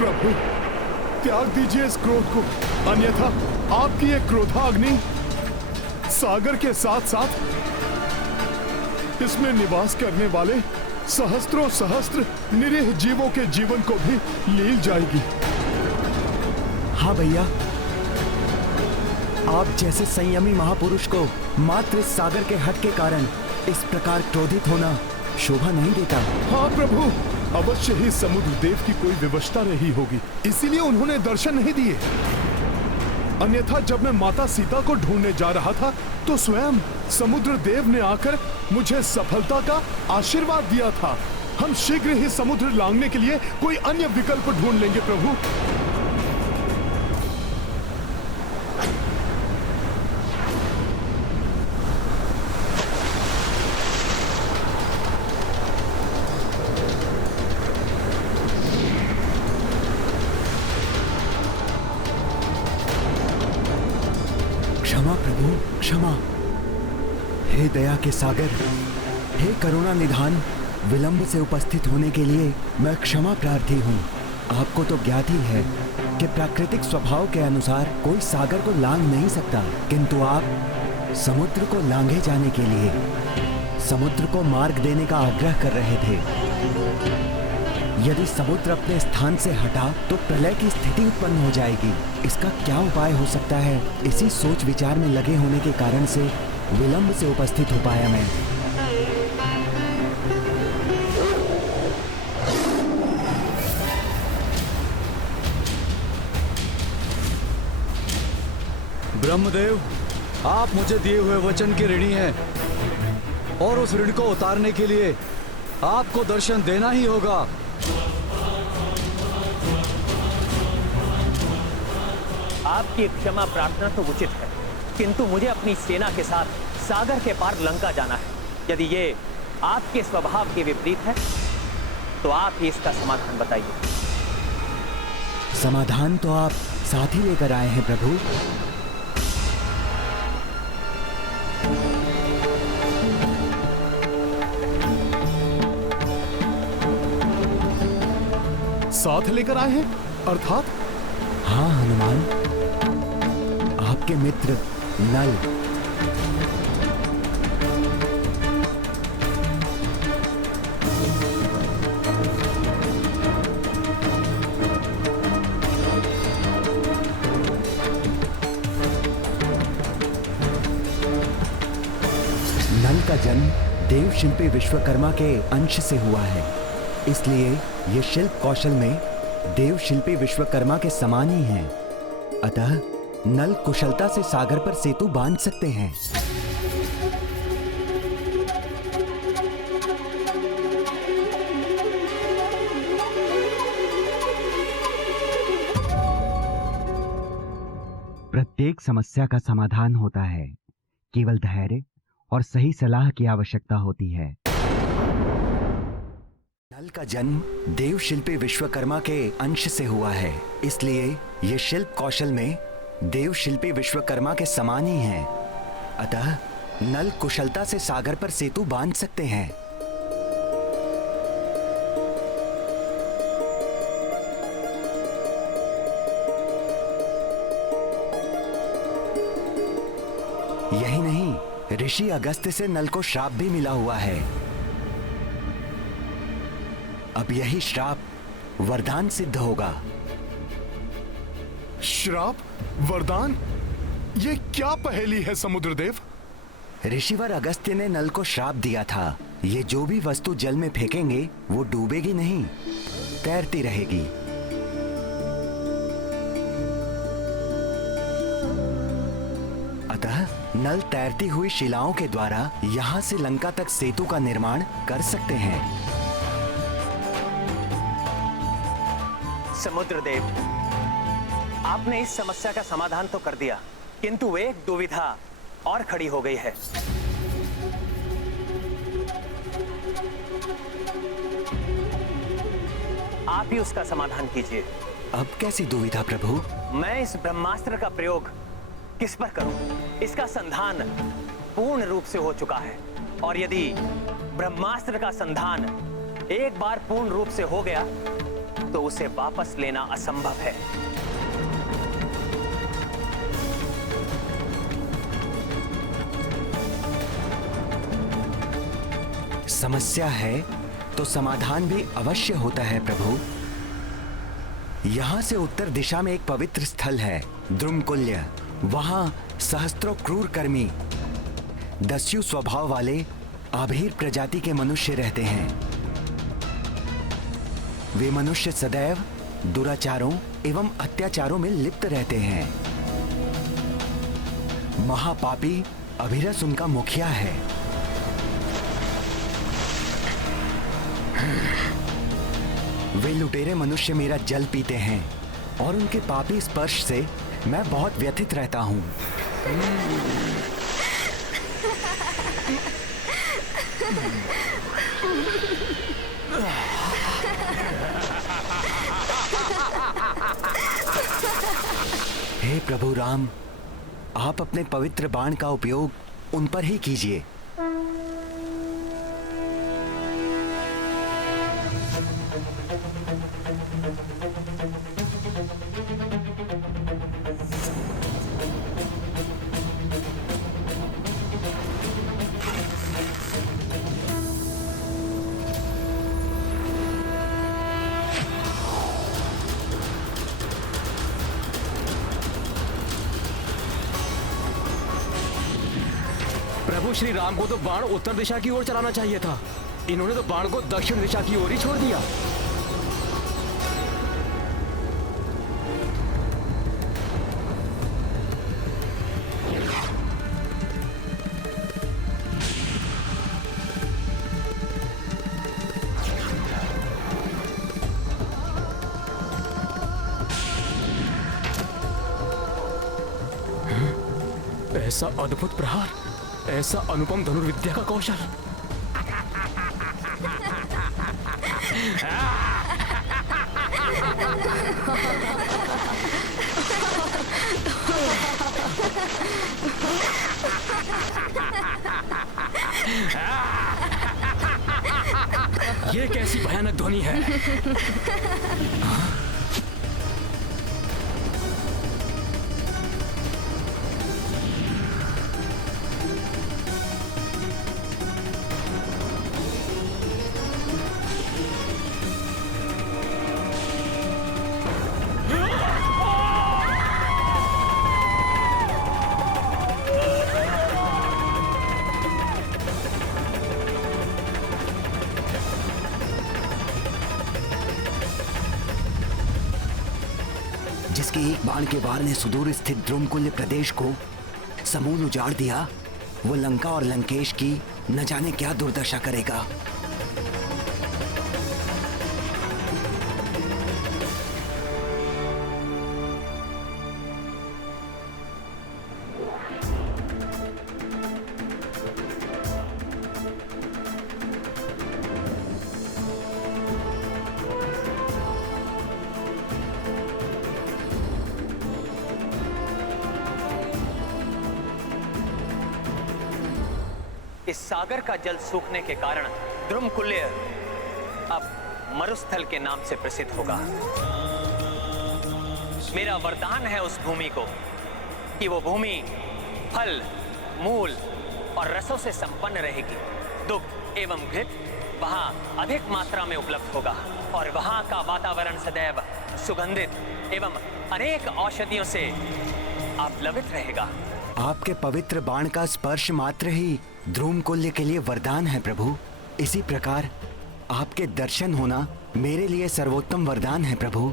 प्रभु, त्याग दीजिए इस क्रोध को, अन्यथा आपकी ये क्रोधाग्नि सागर के साथ साथ इसमें निवास करने वाले सहस्त्रों सहस्त्र निरीह जीवों के जीवन को भी लील जाएगी। हाँ भैया, आप जैसे संयमी महापुरुष को मात्र इस सागर के हट के कारण इस प्रकार क्रोधित होना शोभा नहीं देता। हाँ प्रभु, अवश्य ही समुद्र देव की कोई विवशता रही होगी, इसीलिए उन्होंने दर्शन नहीं दिए। अन्यथा जब मैं माता सीता को ढूंढने जा रहा था तो स्वयं समुद्र देव ने आकर मुझे सफलता का आशीर्वाद दिया था। हम शीघ्र ही समुद्र लांघने के लिए कोई अन्य विकल्प ढूंढ लेंगे प्रभु। क्षमा प्रभु, क्षमा। हे दया के सागर, हे करुणा निधान, विलंब से उपस्थित होने के लिए मैं क्षमा प्रार्थी हूँ। आपको तो ज्ञात ही है कि प्राकृतिक स्वभाव के अनुसार कोई सागर को लांघ नहीं सकता, किंतु आप समुद्र को लांघे जाने के लिए समुद्र को मार्ग देने का आग्रह कर रहे थे। यदि समुद्र अपने स्थान से हटा तो प्रलय की स्थिति उत्पन्न हो जाएगी। इसका क्या उपाय हो सकता है? इसी सोच विचार में लगे होने के कारण से विलंब से उपस्थित हो पाया मैं। ब्रह्मदेव, आप मुझे दिए हुए वचन के ऋणी हैं और उस ऋण को उतारने के लिए आपको दर्शन देना ही होगा। आपकी क्षमा प्रार्थना तो उचित है, किंतु मुझे अपनी सेना के साथ सागर के पार लंका जाना है। यदि ये आपके स्वभाव के विपरीत है तो आप ही इसका समाधान बताइए। समाधान तो आप साथ ही लेकर आए हैं प्रभु। साथ लेकर आए हैं अर्थात? हाँ हनुमान, आपके मित्र नल। नल का जन्म देव शिल्पी विश्वकर्मा के अंश से हुआ है, इसलिए ये शिल्प कौशल में देव शिल्पी विश्वकर्मा के समान ही हैं। अतः नल कुशलता से सागर पर सेतु बांध सकते हैं। प्रत्येक समस्या का समाधान होता है, केवल धैर्य और सही सलाह की आवश्यकता होती है। नल का जन्म देव शिल्पी विश्वकर्मा के अंश से हुआ है, इसलिए ये शिल्प कौशल में देव शिल्पी विश्वकर्मा के समान ही हैं। अतः नल कुशलता से सागर पर सेतु बांध सकते हैं। यही नहीं, ऋषि अगस्त्य से नल को श्राप भी मिला हुआ है। अब यही श्राप वरदान सिद्ध होगा। श्राप? वरदान? ये क्या पहेली है समुद्रदेव? ऋषिवर अगस्त्य ने नल को श्राप दिया था, ये जो भी वस्तु जल में फेंकेंगे वो डूबेगी नहीं, तैरती रहेगी। अतः नल तैरती हुई शिलाओं के द्वारा यहाँ से लंका तक सेतु का निर्माण कर सकते हैं। समुद्रदेव, आपने इस समस्या का समाधान तो कर दिया, किंतु एक दुविधा और खड़ी हो गई है। आप ही उसका समाधान कीजिए। अब कैसी दुविधा प्रभु? मैं इस ब्रह्मास्त्र का प्रयोग किस पर करूं? इसका संधान पूर्ण रूप से हो चुका है, और यदि ब्रह्मास्त्र का संधान एक बार पूर्ण रूप से हो गया तो उसे वापस लेना असंभव है। समस्या है तो समाधान भी अवश्य होता है प्रभु। यहाँ से उत्तर दिशा में एक पवित्र स्थल है, द्रुमकुल्य। वहां सहस्त्रों क्रूर कर्मी, दस्यु स्वभाव वाले आभीर प्रजाति के मनुष्य रहते हैं। वे मनुष्य सदैव दुराचारों एवं अत्याचारों में लिप्त रहते हैं। महापापी अभिरस उनका मुखिया है। वे लुटेरे मनुष्य मेरा जल पीते हैं और उनके पापी स्पर्श से मैं बहुत व्यथित रहता हूं। हे प्रभु राम, आप अपने पवित्र बाण का उपयोग उन पर ही कीजिए। प्रभु श्री राम को तो बाण उत्तर दिशा की ओर चलाना चाहिए था। इन्होंने तो बाण को दक्षिण दिशा की ओर ही छोड़ दिया। ऐसा अद्भुत प्रहार, ऐसा अनुपम धनुर्विद्या का कौशल। ये कैसी भयानक ध्वनि है? जिसके एक बाण के वार ने सुदूर स्थित द्रुमकुल्य प्रदेश को समूल उजाड़ दिया, वो लंका और लंकेश की न जाने क्या दुर्दशा करेगा। इस सागर का जल सूखने के कारण द्रुमकुल्य अब मरुस्थल के नाम से प्रसिद्ध होगा। मेरा वरदान है उस भूमि को कि वो भूमि फल, मूल और रसों से संपन्न रहेगी। दुग्ध एवं घृत वहां अधिक मात्रा में उपलब्ध होगा और वहां का वातावरण सदैव सुगंधित एवं अनेक औषधियों से आप्लावित रहेगा। आपके पवित्र बाण का स्पर्श मात्र ही द्रुमकुल्य के लिए वरदान है प्रभु। इसी प्रकार आपके दर्शन होना मेरे लिए सर्वोत्तम वरदान है प्रभु।